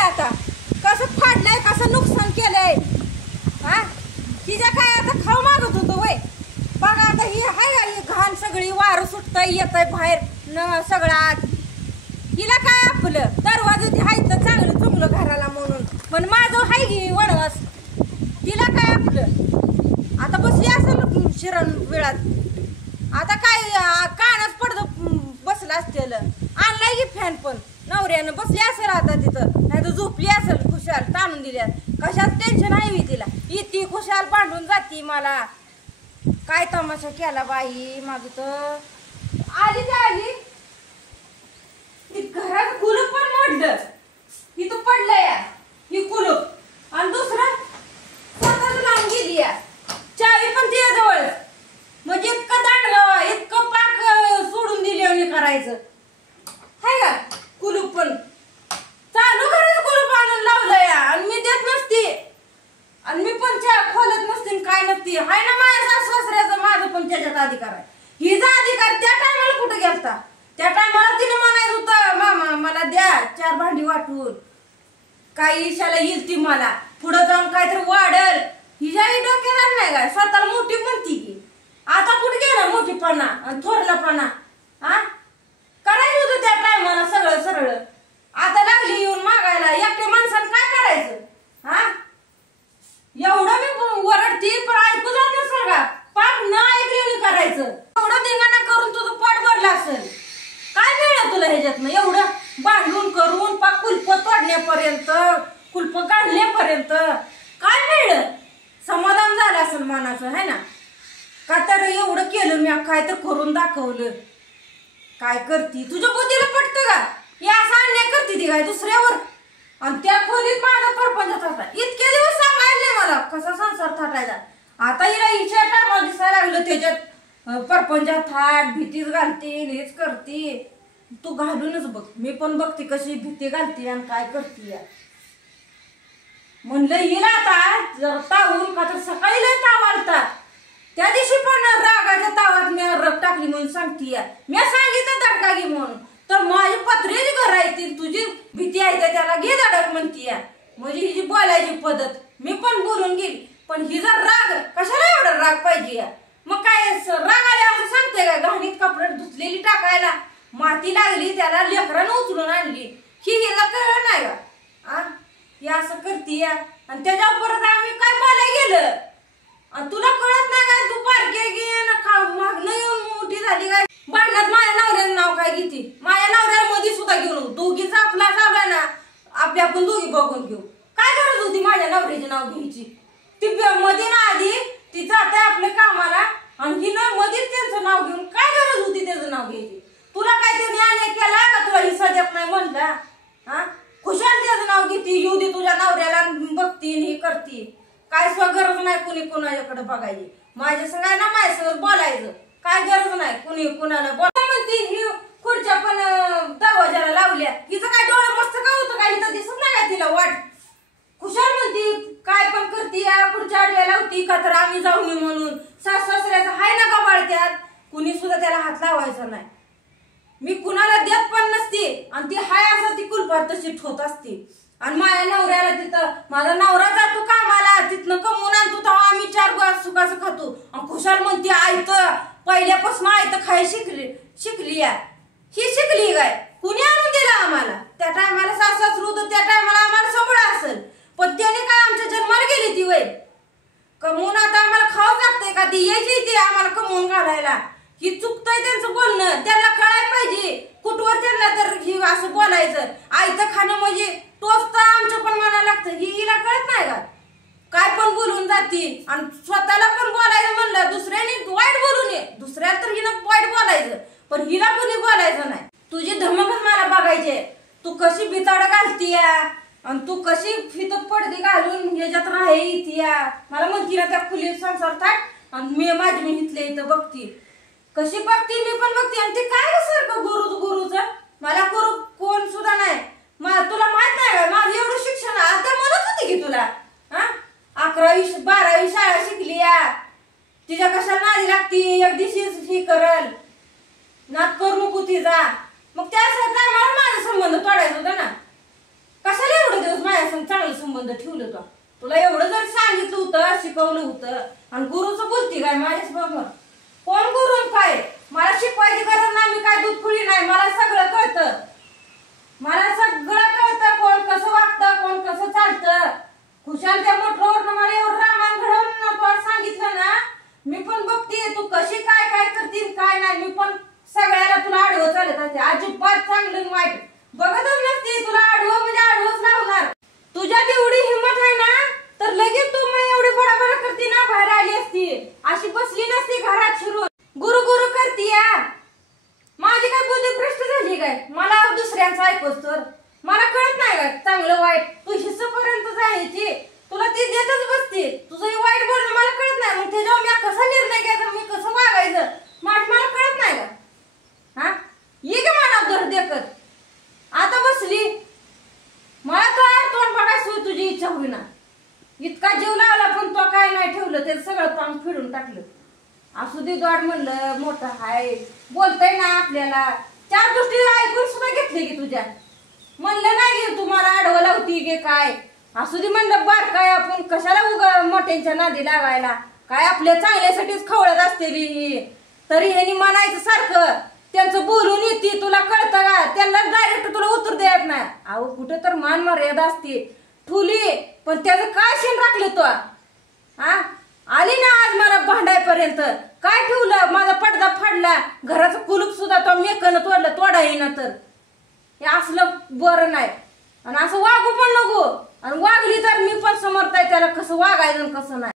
आता कसं फाडलंय कसं नुकसान केलंय हा तिच्या काय आता खाऊ मागत होतो वय बघा आता ही हाय घाण सगळी वारं सुटतंय येतंय बाहेर न सगळं आत हिला काय आपलं दरवाजा ती हाय तर चांगलं चुंगलं घराला म्हणून पण माझं हाय की वनवास तिला काय आपलं आता बसली असेल शिरण वेळात आता काय कानच पडद बसला असतेल आणलाय की फॅन पण नवऱ्यानं बसली असेल आता तिथं नाही तर झोपली असेल खुशाल ताणून दिल्यात कशाच टेन्शन आहे मी तिला इतकी खुशाल बांधून जाती मला काय तमाशा केला बाई माझं तर आली ते आली ती घरात कुलूप पण मोडलं इथं पडलं या ही कुलूप आणि दुसरं स्वतःच लावून गेली या चावी पण तिच्या जवळ म्हणजे इतकं दांडगाव इतकं पाक सोडून दिली मी करायचं हाय का कुलूप पण चालू घरात कुलूप आणून लावलं या आणि मी देत नसती आणि मी पण खोलत नसते काय नसती हाय ना माझ्या सासऱ्याचं माझं पण त्याच्यात अधिकार आहे हिचा अधिकार त्या टायमाला कुठे गेलता त्या टायमाला तिने म्हणायचं होतं मामा मला द्या 4 भांडी वाटून काही इशाला येईल ती मला पुढे जाऊन काहीतरी वाढल हिच्याही डोक्यात नाही काय स्वतःला मोठी म्हणती की आता कुठे गेला मोठीपणा आणि थोरलापणा हा करायचं होतं त्या टायमाला सगळं सरळ आता लागली येऊन मागायला एकट्या माणसानं काय करायचं हा एवढं मी वरडती पण ऐकू जात नसेल का पाक न ऐकलेली करायचं एवढं धिंगाणा करून तुझं पोट भरलं असेल काय मिळलं तुला ह्याच्यातनं एवढं बांधून करून पाक कुलप तोडण्यापर्यंत कुलप काढण्यापर्यंत काय मिळलं समाधान झालं असेल मनाचं है ना का तर एवढं केलं मी काय तर करून दाखवलं काय करती तुझ्या बुद्धीला पटतं का हे असं अन्याय करते ती काय दुसऱ्यावर आणि त्या खोलीत माझा परपंच होता इतके दिवस सांगायला नाही मला कसा संसार थाटायचा आता हिला हिच्या टायमाला दिसायला लागलं त्याच्यात परपंचात थाट भीतीच घालते हेच करते तू घालूनच बघ मी पण बघते कशी भीती घालते आणि काय करते म्हणलं हिला आता जर तावून का तर सकाळी लय ताव आलता त्या दिवशी पण रागाच्या तावात मी रग टाकली म्हणून सांगते मी सांगितलं दडका घे म्हणून तर माझी पत्रेची घर आहे तुझी भीती आहे त्याला घे धडक म्हणतीय म्हणजे हिची बोलायची पद्धत मी पण बोलून गेली पण हिचा राग कशाला एवढा राग पाहिजे मग काय राग आले असं सांगते का घाणीत कपडे धुतलेली टाकायला माती लागली त्याला लेकरानं उचलून आणली ही हिला कळलं नाही का ही असं करतीय आणि त्याच्या परत आम्ही काय बोलाय गेलं आणि तुला कळत नाही काय तू पारखे घे ना मागणं येऊन मोठी झाली काय भांडणात माझ्या नवऱ्याचं नाव काय घेते माझ्या नवऱ्याला मध्ये सुद्धा घेऊन दोघीचा आपला चाललाय ना आपल्या आपण दोघी बघून घेऊ काय गरज होती माझ्या नवऱ्याचे नाव घ्यायची ती मध्ये ना आधी ती जाते आपल्या कामाला आणि ही ना मध्ये त्यांचं नाव घेऊन काय गरज होती त्याचं नाव घ्यायची तुला काय ते अन्याय केला का तुला हिस्सा देत नाही म्हणला हा खुशाल त्याचं नाव घेते येऊ दे तुझ्या नवऱ्याला बघती हे करते काय गरज नाही कुणी कुणाच्याकडे बघायची माझ्या सगळ्या ना माझ्यासोबत बोलायचं काय गरज नाही कुणी कुणाला बोला म्हणते ही खुर्च्या पण दरवाजाला लावल्या हिचं काय डोळं मस्त का होतं काय इथं दिसत नाही का तिला वाट खुशाल म्हणती काय पण करते खुर्च्या आडव्या लावती का तर आम्ही जाऊ नये म्हणून सासऱ्याचं हाय ना गबाळत्यात कुणी सुद्धा त्याला हात लावायचा नाही मी कुणाला देत पण नसते आणि ती हाय असं ती कुलपार तशी ठोत असते आणि माझ्या नवऱ्याला तिथं माझा नवरा जातो कामाला तिथनं कमवून आणतो तेव्हा आम्ही 4 गोळा सुखाचं खातो आणि खुशाल म्हणते आयतं पहिल्यापासून आयतं खाय शिकली या ही शिकली काय कुणी आणून दिलं आम्हाला त्या टायमाला सासू होतं त्या टायमाला आम्हाला सगळं असेल पण त्याने काय आमच्या जन्माला गेली ती वय कमवून आता आम्हाला खावं लागतंय का ती यायची ती आम्हाला कमवून घालायला ही चुकतंय त्यांचं बोलणं त्यांना कळायला पाहिजे कुठवर त्यांना तर ही असं बोलायचं आयतं खाणं म्हणजे तोच तर आमचं पण म्हणायला लागतं हिला कळत नाही का काय पण बोलून जाती आणि स्वतःला पण बोलायचं म्हणलं दुसऱ्याने वाईट बोलू नये दुसऱ्याला तर हिनं वाईट बोलायचं पण हिला कोणी बोलायचं नाही तुझी धमकच मला बघायचे तू कशी बिताड घालती आणि तू कशी फितत पडदी घालून ह्याच्यात राही मला म्हणती ना त्या खुली संसार थाट आणि मी माझी मी इथले इथं बघती कशी बघती मी पण बघते आणि ते काय सारखं गुरुच मला करू कोण सुद्धा नाही तुला माहित नाही का माझं एवढं शिक्षण आता म्हणत होती की तुला हा 11वी 12वी शाळा शिकली तिच्या कशाला नादी लागती एक दिवशी ही करल नात करू नको तिचा मग त्यासाठी काय मला माझा संबंध तोडायचा होता ना कशाला एवढं दिवस चांगलं संबंध ठेवलं तुला एवढं जर सांगितलं होतं शिकवलं होतं आणि गुरुचं बोलती काय माझ्याच बरोबर कोण गुरु काय मला शिकवायची गरज नाही मी काय दूधखुळी नाही मला सगळं कळतं मला सगळं कळतं कोण कसं वागतं कोण कसं चालतं खुशाल त्या मोठ्यावरनं मला एवढं रामायण घडवून तुला सांगितलं ना मी पण बघते तू कशी काय काय करतील काय नाही मी पण सगळ्याला तुला आडवं चालत असते अजिबात चांगलं आणि वाईट बघतच नसते तुला आडवं म्हणजे आडवंच लावणार तुझ्यात एवढी हिंमत आहे ना तर लगेच तू मग एवढी बडाबडा करते ना बाहेर आली असती अशी बसली नसती घरात शिरून गुरु गुरु करती या माझी काय बुद्धी भ्रष्ट झाली काय मला दुसऱ्यांचं ऐकवस तर मला कळत नाही काय चांगलं वाईट तू हिस्सापर्यंत जायची तुला ती देतच बसते तुझं वाईट बोलणं मला कळत नाही मग त्याच्यावर मी कसा निर्णय घ्यायचा मी कसं वागायचं मला कळत नाही का हा ये गे मला दर देखत आता बसली मला तर तोंड बघायची तुझी इच्छा होईना इतका जीव लावला पण तो काय नाही ठेवलं ते सगळं पांग फिरून टाकलं असू दे दोड म्हणलं मोठा हाय बोलतय ना आपल्याला चार गोष्टी ऐकून सुद्धा घेतले की तुझ्या म्हणलं नाही गे तुम्हाला आडवं लावती गे काय असू दे म्हणलं बार काय आपण कशाला उगा मोठ्यांच्या नादी लावायला काय आपल्या चांगल्यासाठीच खवळत असते तरी ह्यांनी म्हणायचं सारखं त्यांचं बोलून येते तुला कळतं का त्यांना डायरेक्ट तुला उत्तर देत नाही अहो कुठं तर मान मर्यादा असते ठुली पण त्याचं काय शेण राखलं तो हा आली ना आज मला भांडायपर्यंत काय ठेवलं माझा पडदा फाडला घराचं कुलूप सुद्धा तो मेकन तोडा येईना तर हे असलं बरं नाही आणि असं वागू पण नको आणि वागली तर मी पण समर्थ आहे त्याला कसं वागायचं कसं नाही